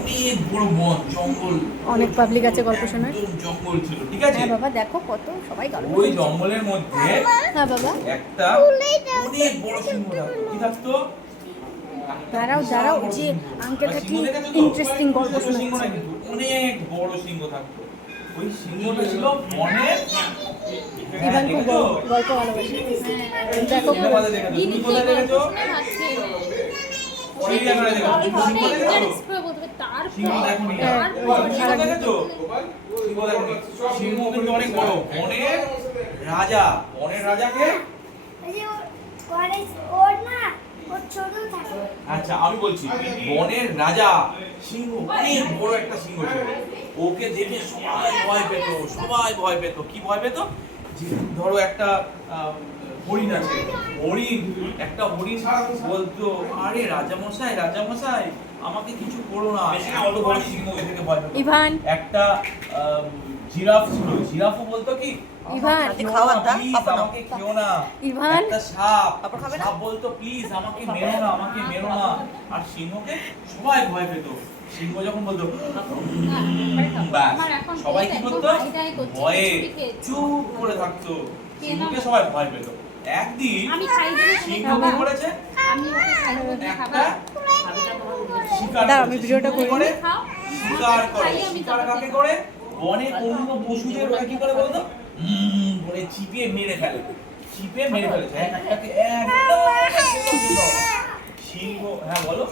অনেক বড় বন জঙ্গল, অনেক পাবলিক আছে গল্প শোনার। জঙ্গল ছিল, ঠিক আছে? হ্যাঁ বাবা দেখো কত সবাই গল্প ওই শুনছে। জঙ্গলের মধ্যে হ্যাঁ বাবা একটা অনেক বড় সিংহ থাকতো। কি থাকতো? দাঁড়াও দাঁড়াও, যে আঙ্কেলটা কি ইন্টারেস্টিং গল্প শোনাচ্ছে। অনেক বড় সিংহ থাকতো। ওই সিংহটা ছিল বনের। ইভান খুব গল্প ভালোবাসে। দেখো তুমি কোথায় দেখেছো? চিড়িয়াখানায় দেখেছো? সিংহ দেখোনি? সিংহ দেখেছো? সিংহ দেখোনি? সিংহ কিন্তু অনেক বড় বনের রাজা। বনের রাজাকে আচ্ছা আমি বলছি, বনের রাজা সিংহ, অনেক বড় একটা সিংহ ছিল। ওকে দেখে সবাই ভয় পেত, সবাই ভয় পেত। কি ভয় পেত? যে ধরো একটা হরিণ আছে, একটা হরিণ বলতো, আরে রাজামশাই রাজামশাই আমাকে কিছু করো না, এত বড় সিংহ থেকে ভয় পেত। ইভান একটা জিরাফ ছিল, জিরাফও বলতো কি, ইভান প্লিজ আমাকে খেও না। ইভান একটা সাপ বলতো প্লিজ আমাকে মেরো না, আমাকে মেরো না। আর সিংহকে সবাই ভয় পেত। সিংহ যখন বলতো ব্যাস, সবাই কি করতো? ভয়ে চুপ করে থাকতো। সিংহকে সবাই ভয় পেত। একদিন সিংহ কি করেছে? একটা শিকার আমি ভিডিওটা করে শিকার করে। শিকার কাকে করে? বনে অন্য পশুদের ওরা কি করে বলতো? করে চিপে মেরে ফেলে। চিপে মেরে ফেলেছে একটাকে একদম। সিংহ, হ্যাঁ বলো।